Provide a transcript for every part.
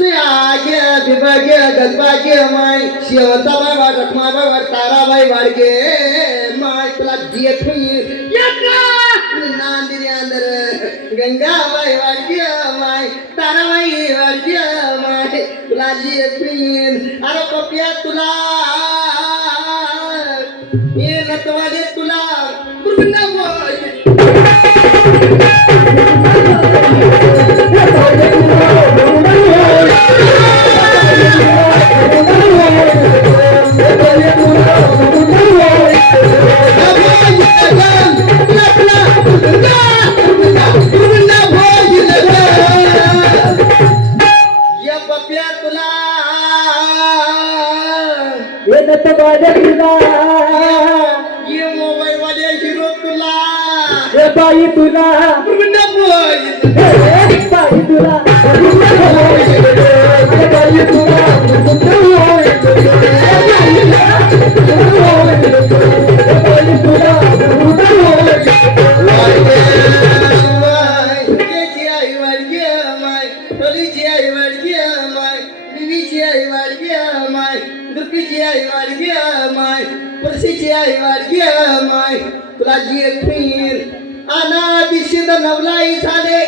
सुयाग्य विभाग्य गजबाग्य माय Shevanta bye वाटत माय bye वाट ताराबाई वाडगे माय तुला देत नांदिरी अंदर गंगाबाई वाडगे माय ताराबाई वाडगे माय तुला देत अरे पप्या तुला ये नतवादे तुला वृंदावन। या दत्त माझ्या तुला ये मोबाईल वाले हिरो तुला हे बाई तुला नवलाई झाले.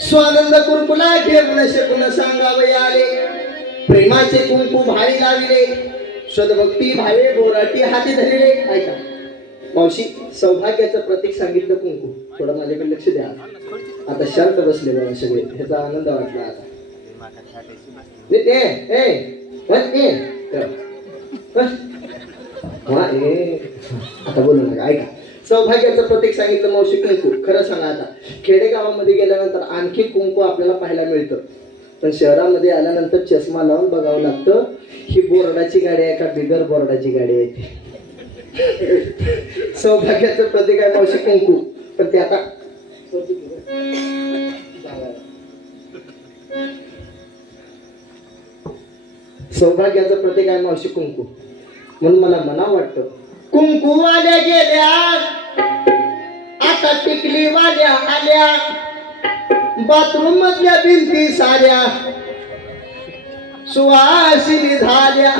स्वानंद कुरकुला घेऊन शकून सांगावे आले. प्रेमाचे कुंकू भारी लाविले. सदभक्ती भावे बोराटी हाती धरले. ऐका मावशी सौभाग्याचं प्रतीक सांगितलं कुंकू. थोडं माझ्याकडे लक्ष द्या. आता शांत बसले बघा सगळे. ह्याचा आनंद वाटला आता. आता बोलू नका. ऐका. सौभाग्याचं प्रतीक सांगितलं मावशी कुंकू. खरं सांगा आता. खेडेगावामध्ये गेल्यानंतर आणखी कुंकू आपल्याला पाहायला मिळतं. पण शहरामध्ये आल्यानंतर चष्मा लावून बघावं लागतं ही बोर्डाची गाडी आहे का बिगर बोर्डाची गाडी आहे? ती सौभाग्याचं प्रतीक आहे मावशी कुंकू. पण ते आता सौभाग्याचं प्रतीक आहे मावशी कुंकू. म्हणून मला मना वाटतं कुंकू वाल्या गेल्या आता टिकली वाल्या आल्या. बाथरूम मधल्या भिंती साऱ्या सुवासिनी झाल्या.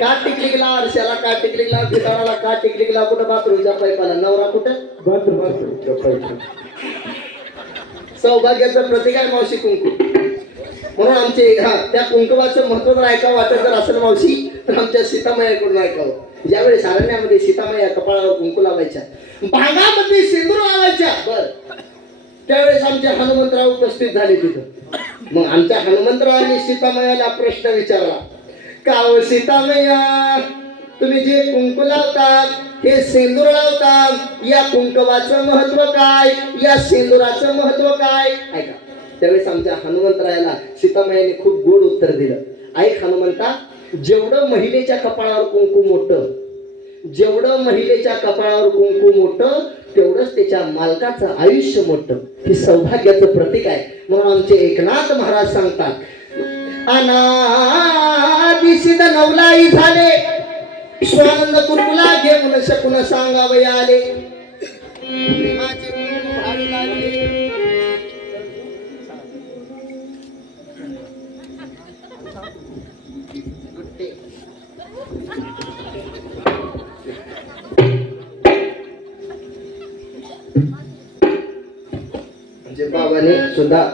का टिकलिकला आरशाला का टिकलिकला भिताराला का टिकलिकला कुठं बाथरूमच्या पाईपाला नवरा कुठं? सौभाग्याचं प्रतीक आहे मावशी कुंकू. म्हणून आमचे हा त्या कुंकुमाचं महत्त्व जर ऐकावं वाटत जर असेल मावशी तर आमच्या सीतामयाकडून ऐकावं. ज्यावेळेस अरण्यामध्ये सीतामया कपाळावर कुंकू लावायच्या भागामध्ये सिंदूर लावायच्या बर. त्यावेळेस आमचे हनुमंतराव उपस्थित झाले तिथं. मग आमच्या हनुमंतरावाने सीतामयाला प्रश्न विचारला का हो सीतामया तुम्ही जे कुंकू लावतात हे सेंदूर लावतात या कुंकवाचं महत्त्व काय या सिंदुराचं महत्त्व काय? ऐका. त्यावेळेस आमच्या हनुमंतरायाला सीतामयाने खूप गोड उत्तर दिलं. ऐक हनुमंता जेवढं महिलेच्या कपाळावर कुंकू मोठं जेवढं महिलेच्या कपाळावर कुंकू मोठं तेवढंच त्याच्या मालकाचं आयुष्य मोठं. हे सौभाग्याचं प्रतीक आहे. म्हणून आमचे एकनाथ महाराज सांगतात अनादिसित नवलाई झाले. स्वानंद कुर्कुला घेऊन शकून सांगावे आले सुद्धा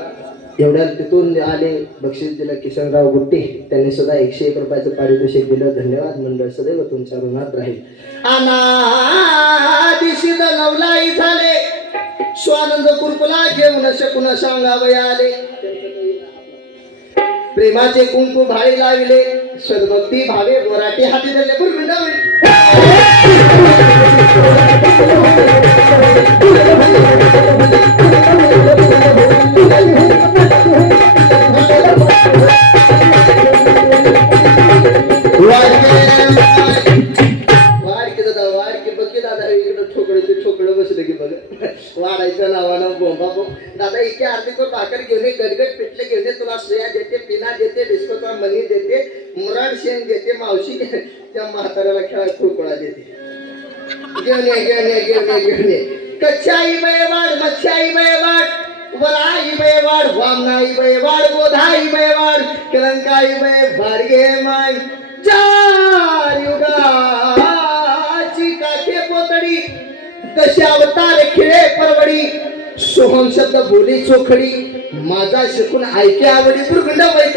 एवढ्या तिथून आले बक्षीस दिलं किशनराव गुट्टी. त्यांनी सुद्धा एकशे एक रुपयाचं पारितोषिक दिलं. धन्यवाद मंडळ सदैव तुमच्या ऋणात राहील. अनादिशित नवलाई झाले. स्वानंद कुरकुला घेऊन शकून सांगावे आले. प्रेमाचे कुंकू भाळे लाविले. सदभक्ती भावे बोराटे हाती धरले. बरोबर घेऊन ये. कच्छाई बयवाड मच्छाई बयवाड वराई बयवाड वामनाई बयवाड बोधाई बयवाड कलंकाई बाई भाडगे माय चार युगाची काठे पोतडी तशी अवतार खिळे परवडी सोहम शब्द बोली चोखडी माझा शिकून ऐके आवडी दुर्गंड बाई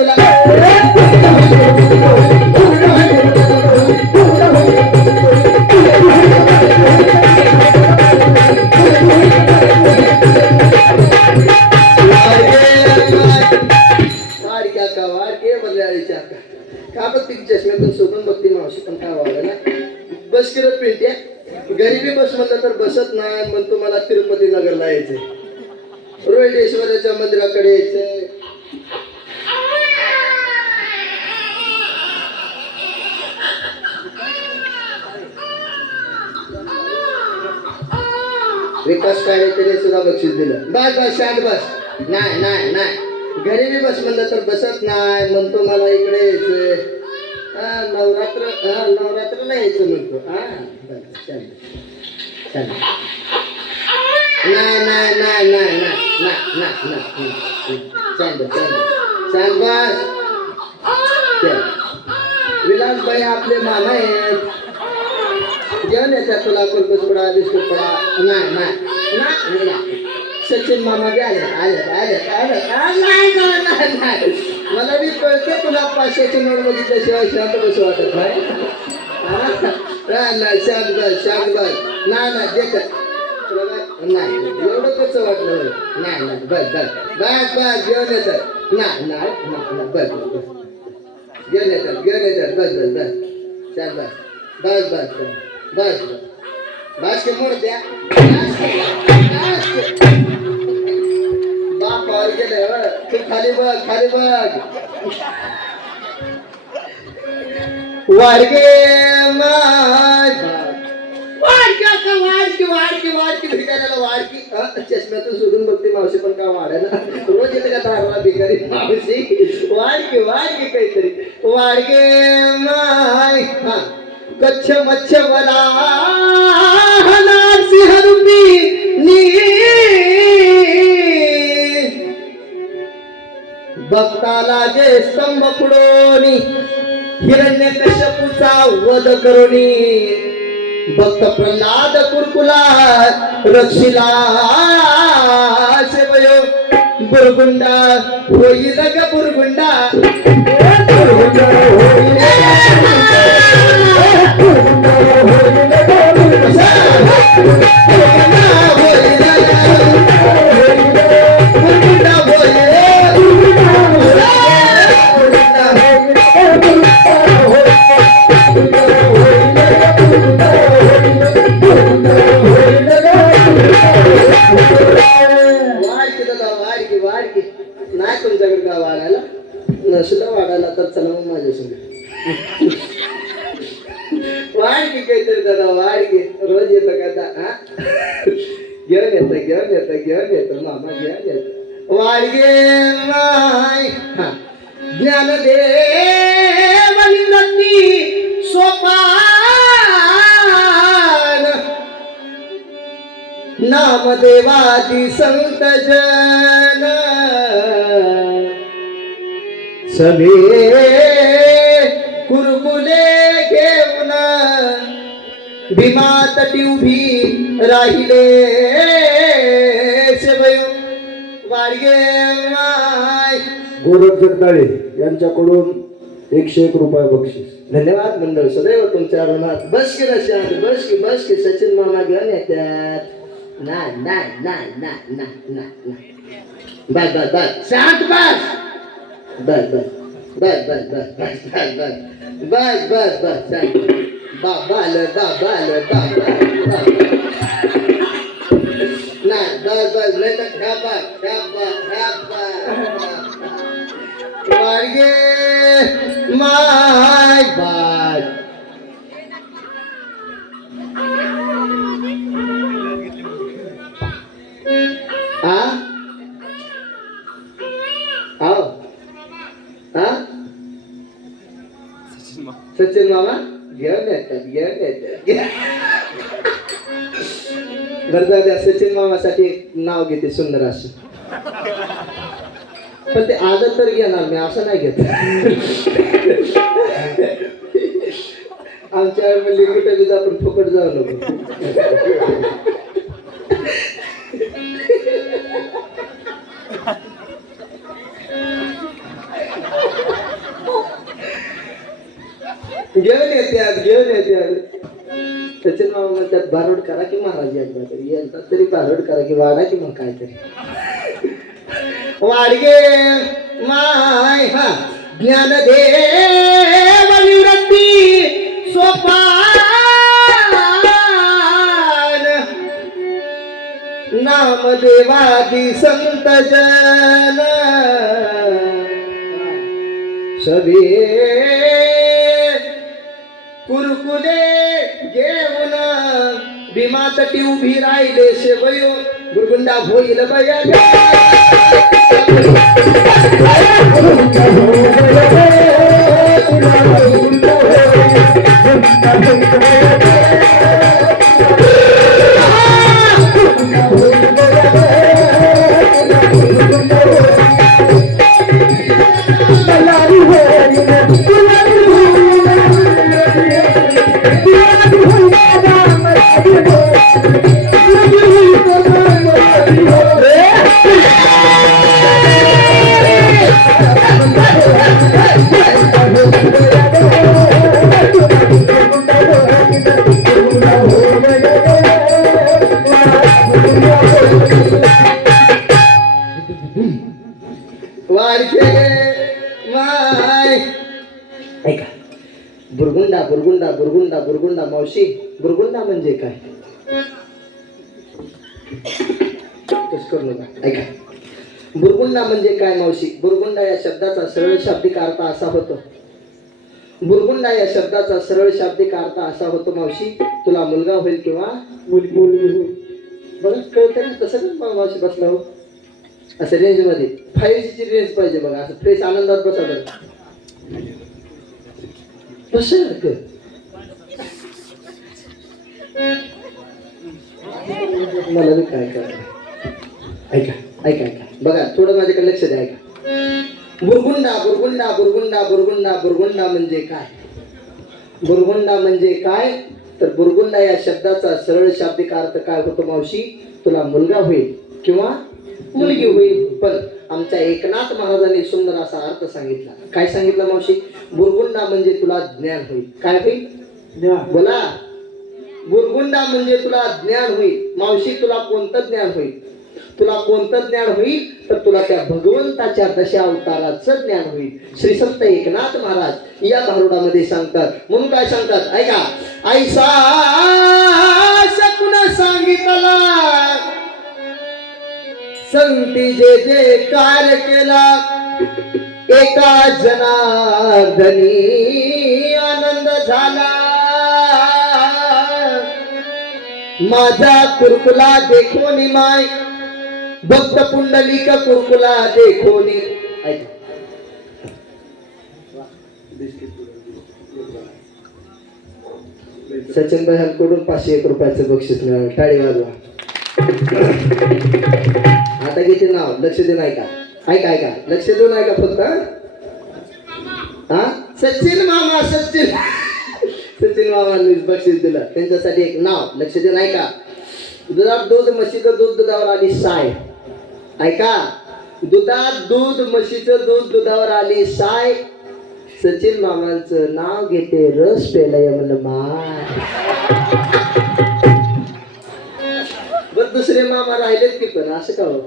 नाही नाही नाही नाही नाही विलासबाई आपले मामा आहेत घेऊन येतात तुला कुलकुस पडा बिस्कुट पडा नाही नाही सचिन मामा बी आले आले आले नाही नाही मला मी कळते तुला पाचशेची नोट बघितल्याशिवाय शांत बसू वाटत नाही शांत शांत नाही नाही देत तुला नाही एवढं कसं वाटलं नाही नाही बस बस. बस बस घेऊन येतात नाही नाही बस बस घेऊन येतात घेऊन येतात बस बस बस. चाल बस. बस बस बस. बस बस. के मोड द्या. बापावर गेले हो. तू खाली बघ खाली बघ. वाडगे माय. वाडकी अक्का वाडकी वाडकी वाडकी भिकाऱ्याला म्हणजे वाडकी चष्म्यातून शोधून बघते मावशी पण का वाढायला रोज येते का धारणा भिकारी मावशी? वाडकी वाडकी काहीतरी. वाडगे माय हा. कच्छ मच्छ वला सिंह रूपी भक्ताला जे स्तंभ पुढोनी हिरण्य कश्यपूचा वध करोनी. भक्त प्रल्हाद कुरकुला रक्षिला सेवयो बुरगुंडा होई ग बुरगुंडा बुरगुंडा होईल. बुरगुंडा सभे कुरकुले घेऊन भीमा तटी उभी राहिले. वाडगे माय. गोरख जगदाळे यांच्याकडून एकशे एक रुपये बक्षीस. धन्यवाद मंडळ. सदैव तुमच्या ऋणात बस की रशात बस की बस की सचिन मामा घेऊन येतात. नाही नाही नाही नाही नाही नाही नाही बस बस बस शांत बस. बस बस बस बस बस बस बस बस बस बस बस शांत बाबा आलं बाबा आलं बाबा बाबा नाही बस बस नाही तर ख्यापा ख्यापा ख्यापा मार्गे माय बाय बरं द्या सचिन मामासाठी एक नाव घेते सुंदर असं. पण ते आदत तर घेणार मी असं नाही घेत. आमच्या आई कुठे आपण फुकट जाऊ नको. घेऊन येत्यात घेऊन येत्यात त्याचे मग त्यात बारोड करा की महाराज एकदा तरी. एकदा तरी बारोड करा की वाडा की मग तरी. वाडगे माय हा ज्ञान देव निवृत्ती सोपान. नाम देवादी संत जन. सभी कुरकुले घेऊन भीमात टी उभी राहिले शेवयो. गुरगुंडा होईल बया म्हणजे काय मावशी? बुरगुंडा या शब्दाचा सरळ शाब्दिक अर्थ असा होतो. बुरगुंडा या शब्दाचा सरळ शाब्दिक अर्थ असा होतो मावशी तुला मुलगा होईल किंवा मुलगी मुलगी होईल. बघा कळतं ना तसं ना मावशी बसला हो? असं रेंजमध्ये फाईव्ह ची रेंज पाहिजे बघा असं फ्रेश आनंदात बसा बरं. कसं? मला काय काय ऐका ऐका ऐका. बघा थोडं माझ्याकडे लक्ष द्या बुरगुंडा बुरगुंडा बुरगुंडा बुरगुंडा बुरगुंडा म्हणजे काय? बुरगुंडा म्हणजे काय? तर बुरगुंडा या शब्दाचा सरळ शाब्दिक अर्थ काय होतो मावशी? तुला मुलगा होईल किंवा मुलगी होईल. पण आमच्या एकनाथ महाराजांनी सुंदर असा अर्थ सांगितला. काय सांगितलं मावशी? बुरगुंडा म्हणजे तुला ज्ञान होईल. काय होईल? बोला. बुरगुंडा म्हणजे तुला ज्ञान होईल. मावशी तुला कोणतं ज्ञान होईल? तुला कोणतं ज्ञान होईल तर तुला त्या भगवंताच्या दशा अवताराचं ज्ञान होईल. श्री संत एकनाथ महाराज या भारुडामध्ये सांगतात. म्हणून काय सांगतात? ऐका. ऐसा सकुन सांगितला. संती जे जे कार्य केला एका जनार्दनी आनंद झाला. माझा कुरकुला देखो निमाय भक्त पुंडलिक कुरकुला देखोनी ऐका. सचिन भाईकडून पाचशे एक रुपयाचं बक्षीस मिळालं. टाळी वाजवा. आता किती नाव. लक्ष देऊन ऐका. ऐका ऐका. लक्ष देऊन ऐका फक्त हा? सचिन मामा सचिन. सचिन मामांनी बक्षीस दिलं. त्यांच्यासाठी एक नाव. लक्ष देऊन ऐका. दुधात दूध म्हशीचं दूध दुधावर आली साय. ऐका दुधात दूध म्हशीचं दूध दुधावर आली साय. सचिन मामांचं नाव घेते रस पेलय म्हणलं माय. बर दुसरे मामा राहिलेत की पण असं का हो?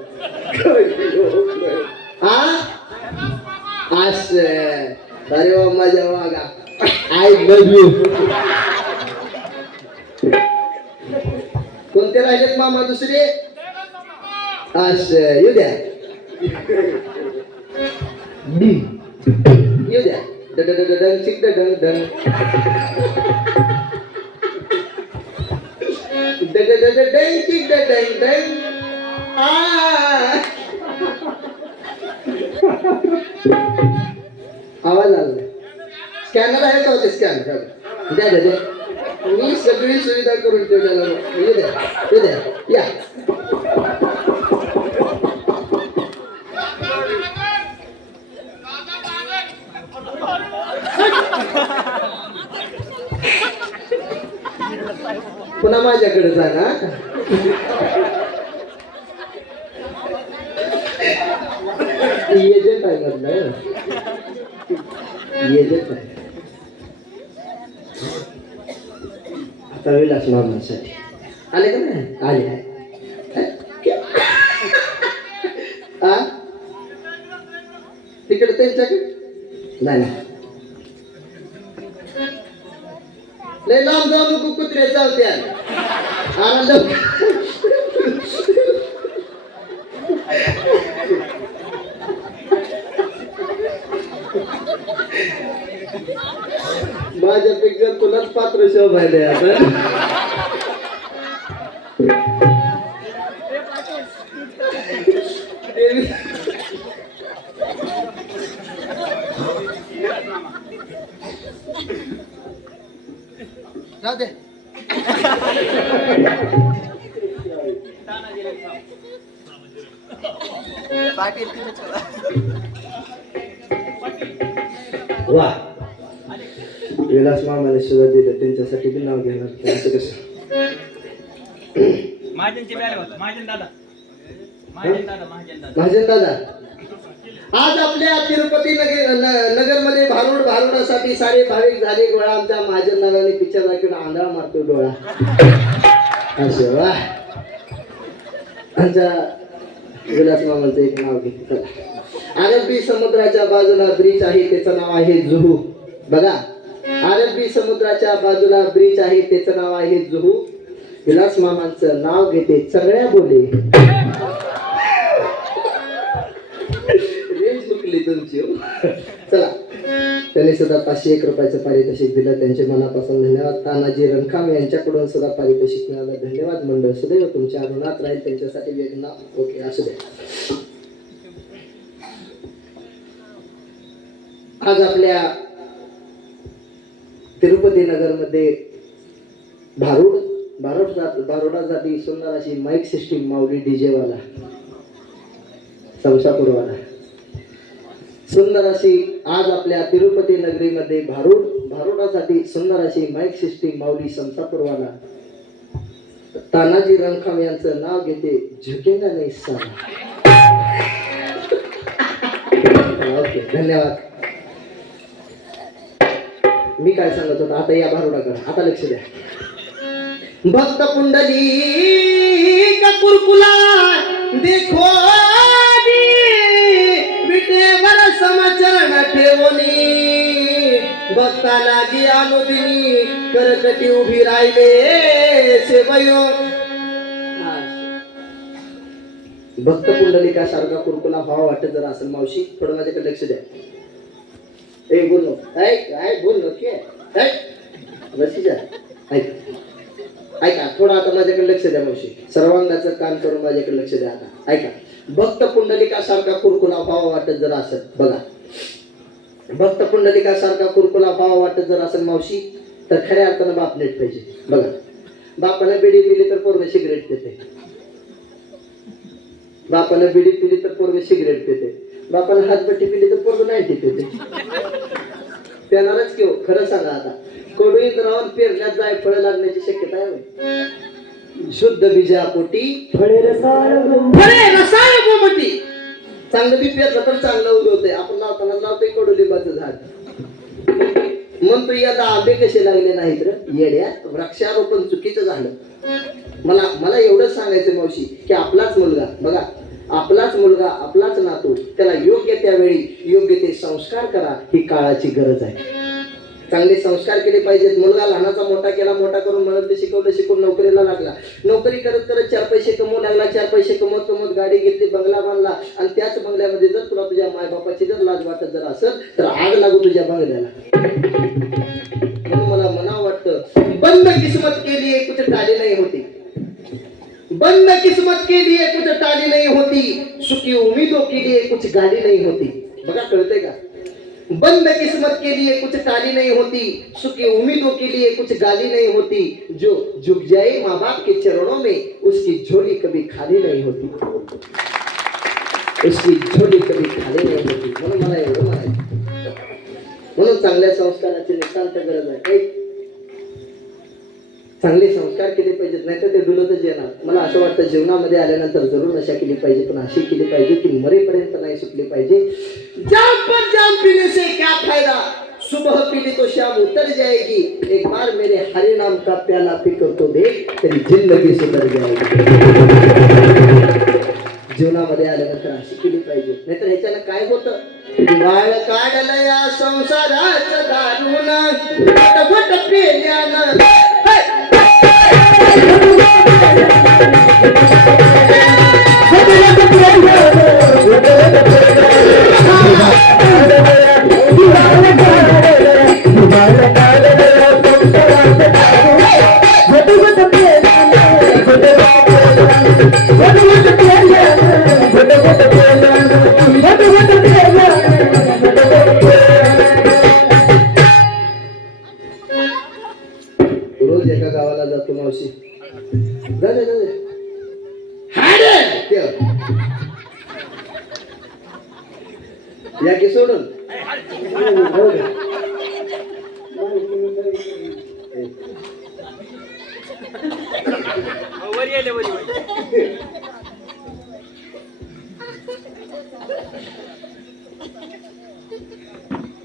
हा असं. अरे वा माझ्या वागा आय लव यू कोणते राहिलेत मामा दुसरे? असं येऊ द्या येऊ द्या ड ड ड ड डंग चिक ड डंग डंग ड ड ड ड डंग चिक ड डंग आवाज आला स्कॅनर आहे का होते स्कॅनर द्या द्या द्या मी सगळी सुविधा करून ठेवलेला बघ. येऊ द्या येऊ द्या माझ्याकडे जागा ना. एजंट आहे म्हटलं एजंट आहे. आता असणार मामांसाठी आले का नाही? आले. आहे तिकडे त्यांच्याकडे नाही नाही. लय लांब जाऊ नको कुत्रे चालते आनंद माझ्यापेक्षा तुलाच पात्र शोभायला आता. राहू दे. वा. विलास मामाने दिलं त्यांच्यासाठी बी नाव घेणार. कसं? महाजन दादा महाजन दादा. महाजन दादा. आज आपल्या तिरुपती नगर नगरमध्ये भारूड भारुडासाठी सारे भाविक झाले. गोळा आमच्या महाजन नगराने पिक्चर दाखवून आंधळा मारतो डोळा. असे वा. आमच्या विलास मामाचं एक नाव घेतलं अरबी समुद्राच्या बाजूला ब्रिज आहे त्याचं नाव आहे जुहू. बघा. अरबी समुद्राच्या बाजूला ब्रिज आहे त्याचं नाव आहे जुहू. विलास मामांचं नाव घेते. सगळ्या बोले. तुमची चला. त्यांनी सुद्धा पाचशे एक रुपयाचं पारितोषिक दिलं. त्यांचे मनापासून धन्यवाद. तानाजी रणखाम यांच्याकडून सुद्धा पारितोषिक मिळालं. धन्यवाद मंडळ. सुदैव तुमच्या ऋणात राहील. त्यांच्यासाठी वेदना ओके असू द्या. आज आपल्या तिरुपती नगरमध्ये भारूड भारूड भारुडासाठी सुंदर अशी माईक सिस्टीम माऊली डीजेवाला संसापूरवाला सुंदर अशी आज आपल्या तिरुपती नगरीमध्ये भारूड भारुडासाठी सुंदर अशी माईक सिस्टीम माऊली संसापूरवाला तानाजी रंखाम यांचं नाव घेते झुकेगा नाही ओके धन्यवाद. मी काय सांगत होतो? आता या भारुडाकडे. आता लक्ष द्या. भक्त कुंडली का कुरकुला? देखो. ठेवणी भक्ता लागी अनुदिनी करकटी उभी राहिले सेवयो भक्त पुंडलिका सारखा कुरकुला व्हावा वाटत जर असेल मावशी थोडं माझ्याकडे लक्ष द्या. ए बोल ऐक ऐक बोल नको ऐक ऐक. ऐका थोडं आता माझ्याकडे लक्ष द्या मावशी. सर्वांगाचं काम करून माझ्याकडे लक्ष द्या आता. ऐका. भक्त पुंडलिका सारखा कुरकुला व्हावा वाटत जर असत बघा. भक्त पुंडलिका सारखा कुरकुला व्हावा वाटत जर असेल मावशी तर खऱ्या अर्थानं बाप नेट पाहिजे. बघा बापानं बिडी पिली तर पोरग सिगरेट पिते. बापानं बिडी पिली तर पोरग सिगरेट पिते. बापानं हातपट्टी पिली तर पोरग नाईन्टी पिते. पेणारच किंवा खरं सांगा आता. कडू इंद्रावर पेरण्यात जाय फळं लागण्याची शक्यता आहे. शुद्ध बीजापोटी. फळे रसाळ फळे रसाळ गोमटी चांगलं बी पेरलं तर चांगलं उगवतंय आपण लावताना लावतोय कडुलिंबाचं झाड. म्हणतो यदा आंबे कसे लागले नाहीत रे? येड्या वृक्षारोपण चुकीचं झालं. मला मला एवढंच सांगायचं मावशी की आपलाच मुलगा बघा आपलाच मुलगा आपलाच नातू त्याला योग्य त्यावेळी योग्य ते संस्कार करा ही काळाची गरज आहे. चांगले संस्कार केले पाहिजेत. मुलगा लहानाचा मोठा केला मोठा करून म्हणत ते शिकवलं शिकून नोकरीला लागला. नोकरी करत करत चार पैसे कमवू लागला चार पैसे कमवत कमवत गाडी घेतली बंगला बांधला. आणि त्याच बंगल्यामध्ये जर तुला तुझ्या मायबापाची जर लाज वाटत जर असेल तर आग लागू तुझ्या बंगल्याला. म्हणून मला मनाव वाटतं बंद किस्मत केली लिए टाळी नाही होती. बंद किस्मत के लिए कुछ टाली नहीं होती. सुखी उम्मीदों के लिए कुछ गाली नहीं होती. बघा कळतंय का? बंद किस्मत के लिए कुछ ताली नहीं होती, सुखी उम्मीदों के लिए कुछ गाली नहीं होती, जो झुक जाए माँ बाप के चरणों में, उसकी झोली कभी खाली नहीं होती। उसकी झोली कभी खाली नहीं होती। म्हणून मला एवढं म्हणायचं म्हणून चांगल्या संस्काराची नितांत गरज आहे चांगले संस्कार केले पाहिजेत नाही तर ते डुलतच येणार. मला असं वाटतं जीवनामध्ये आल्यानंतर जरूर नशा केली पाहिजे पण अशी केली पाहिजे की मरेपर्यंत नाही सुटली पाहिजे. जाम पर जाम पीने से क्या फायदा? सुबह पीली तो शाम उतर जाएगी एक बार मेरे हरि नाम का प्याला पी कर तो देख तरी जिंदगी सुधर जाएगी जीवनामध्ये आल्यानंतर अशी केली पाहिजे. नाहीतर ह्याच्यानं काय होतं? दिवाळ काढलं या संसाराचं दारुण. घट पेल्यानं. रोज सोडून.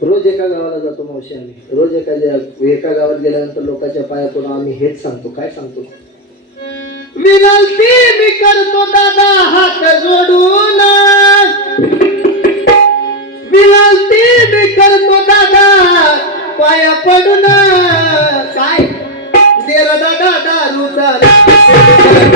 रोज एका गावाला जातो मावशी आम्ही. रोज एका एका गावात गेल्यानंतर लोकांच्या पाया पडून आम्ही हेच सांगतो. काय सांगतो? विनंती मी करतो दादा हात जोडून. पाया पडून काय? देर दादा दारूचा देर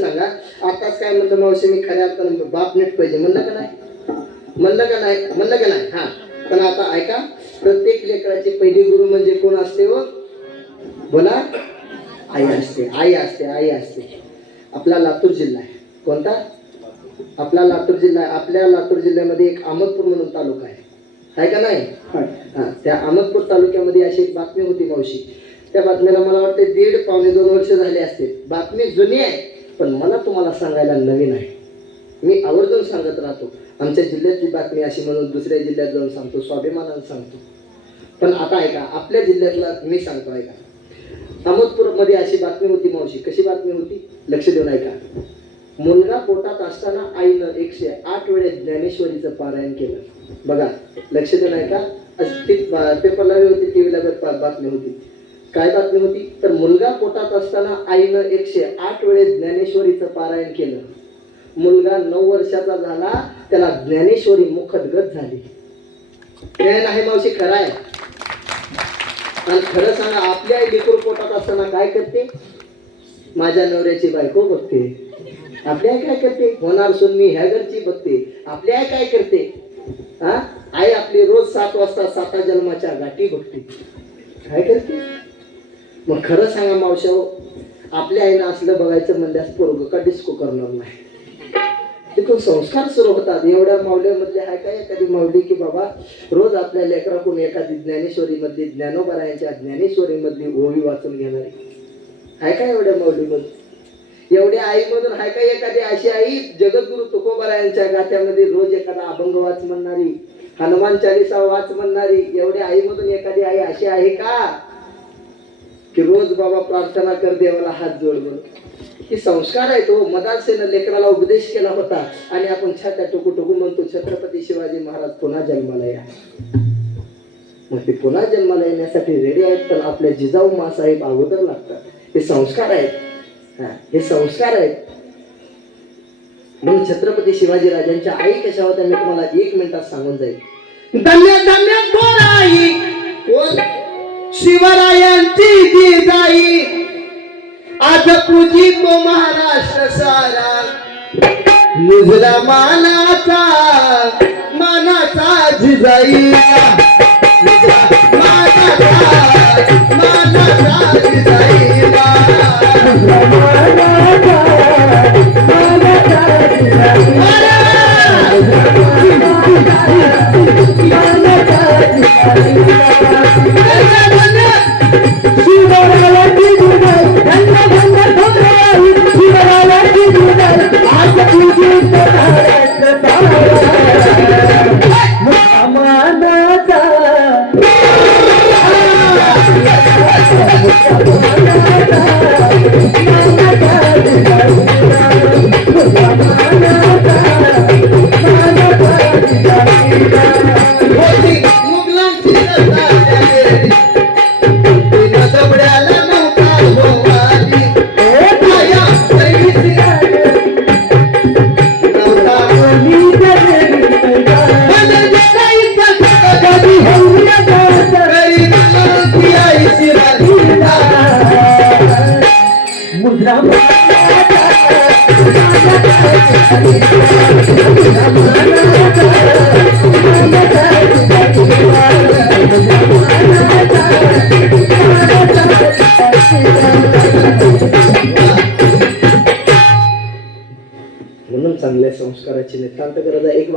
सांगा. आताच काय म्हणलं मावशी मी खऱ्या अर्थानं बाप नीट पाहिजे म्हणलं का नाही? म्हणलं का नाही? म्हणलं का नाही? हा. पण आता ऐका प्रत्येक लेकराची पहिली गुरु म्हणजे कोण असते हो? बोला. आई असते आई असते आई असते. आपला लातूर जिल्हा आहे. कोणता? आपला लातूर जिल्हा आहे. आपल्या लातूर जिल्ह्यामध्ये एक अहमदपूर म्हणून तालुका आहे. आहे का नाही? हा. त्या अहमदपूर तालुक्यामध्ये अशी एक बातमी होती मावशी. त्या बातमीला मला वाटते दीड पावणे दोन वर्ष झाले असतील. बातमी जुनी आहे. पण मला तुम्हाला सांगायला नवीन आहे. मी आवर्जून सांगत राहतो. आमच्या जिल्ह्यातली बातमी अशी म्हणून दुसऱ्या जिल्ह्यात जाऊन सांगतो स्वाभिमानानं सांगतो. पण आता ऐका आपल्या जिल्ह्यातला मी सांगतो ऐका. अहमदपूरमध्ये अशी बातमी होती मावशी. कशी बातमी होती? लक्ष देऊन ऐका. मुलगा पोटात असताना आईनं एकशे आठ वेळेस ज्ञानेश्वरीचं पारायण केलं. बघा लक्ष देऊन ऐका. ती पेपरला होती टी व्हीला बातमी होती. काय बातमी होती? तर मुलगा पोटात असताना आईनं एकशे आठ वेळेस ज्ञानेश्वरीचं पारायण केलं. मुलगा नऊ वर्षाचा झाला त्याला ज्ञानेश्वरी मुखदगत झाली. ज्ञान नाही मावशी खरं आहे. आणि खरं सांगा आपली आई लेकूर पोटात असताना काय करते? माझ्या नवऱ्याची बायको बघते. आपल्या काय करते? होणार सून मी ह्या घरची बघते. आपली काय करते? हा आई आपली रोज सात वाजता साता जन्माच्या गाठी बघते. काय करते? मग खरं सांगा मावशा आपल्या आईनं असलं बघायचं म्हणल्यास पोरग का डिस्को करणार नाही? तिथून संस्कार सुरू होतात. एवढ्या माऊल्यामधले हाय काय? एखादी माऊली की बाबा रोज आपल्या लेकराकडून एखादी ज्ञानेश्वरीमधली ज्ञानोबरायांच्या ज्ञानेश्वरीमधली ओवी वाचून घेणारी. आहे काय एवढ्या माऊलीमधून एवढ्या आईमधून हाय काय एखादी अशी आई? जगद्गुरु तुकोबरायांच्या गाथ्यामध्ये रोज एखादा अभंग वाच म्हणणारी हनुमान चालिसा वाच म्हणणारी एवढ्या आईमधून एखादी आई अशी आहे का? की रोज बाबा प्रार्थना कर देवाला हात जोड म्हणून संस्कार आहे तो हो. मदासेनं लेकराला उपदेश केला होता आणि आपण छात्या टुकू टुकू म्हणतो छत्रपती शिवाजी महाराज पुन्हा जन्माला या. मग ते पुन्हा जन्माला येण्यासाठी रेडी आहेत पण आपल्या जिजाऊ मासाहेब अगोदर लागतात. हे संस्कार आहेत. हा हे संस्कार आहेत. म्हणून छत्रपती शिवाजी राजांच्या आई कशा होत्या मी तुम्हाला एक मिनिटात सांगून जाईल धन्य धन्य कोण? शिवरायांची जिजाई आज तुझी तो महाराष्ट्र सारा. मुजरा मानाचा मानाचा जिजाई मानाचा मानाचा जिजाई Thank you.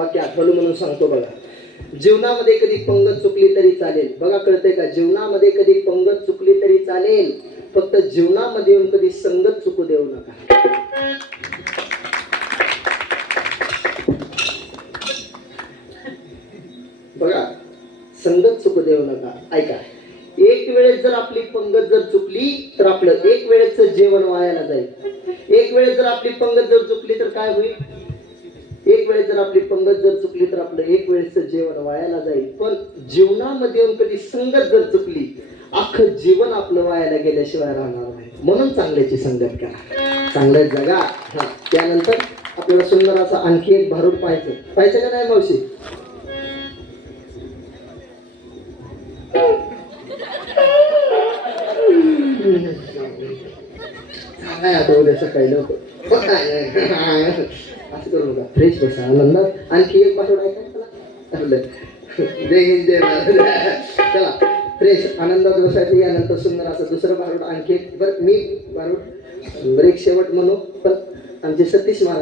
वाक्य आठवलं म्हणून सांगतो बघा. जीवनामध्ये कधी पंगत चुकली तरी चालेल. बघा कळतंय का? जीवनामध्ये कधी पंगत चुकली तरी चालेल. फक्त जीवनामध्ये येऊन कधी संगत चुकू देऊ नका. बघा संगत चुकू देऊ नका. ऐका. एक वेळेस जर आपली पंगत जर चुकली तर आपलं एक वेळेचं जेवण वायाला जाईल. एक वेळेस जर आपली पंगत जर चुकली तर काय होईल? एक वेळेस जर आपली पंगत जर चुकली तर आपलं एक वेळेस जेवण वायाला जाईल. पण जीवनामध्ये येऊन कधी संगत जर चुकली अख्खं जीवन आपलं वायाला गेल्याशिवाय राहणार नाही. म्हणून चांगल्याची संगत करा. चांगलं जगा. हा. त्यानंतर आपल्याला सुंदर असं आणखी एक भारूड पाहायचं. पाहायचं का नाही मावशी? काय आता उद्या सकाळी लवकर. हो असं करू नका फ्रेश बसा आनंदात आणखी एक पासवर्ड आहे का? चला. जय हिंद जय चला. फ्रेश आनंदात बसायचं. यानंतर सुंदर असं दुसरं बारूड आणखी एक. बरं मी बारूड. ब्रेक शेवट म्हणू पण आमचे सतीश महाराज.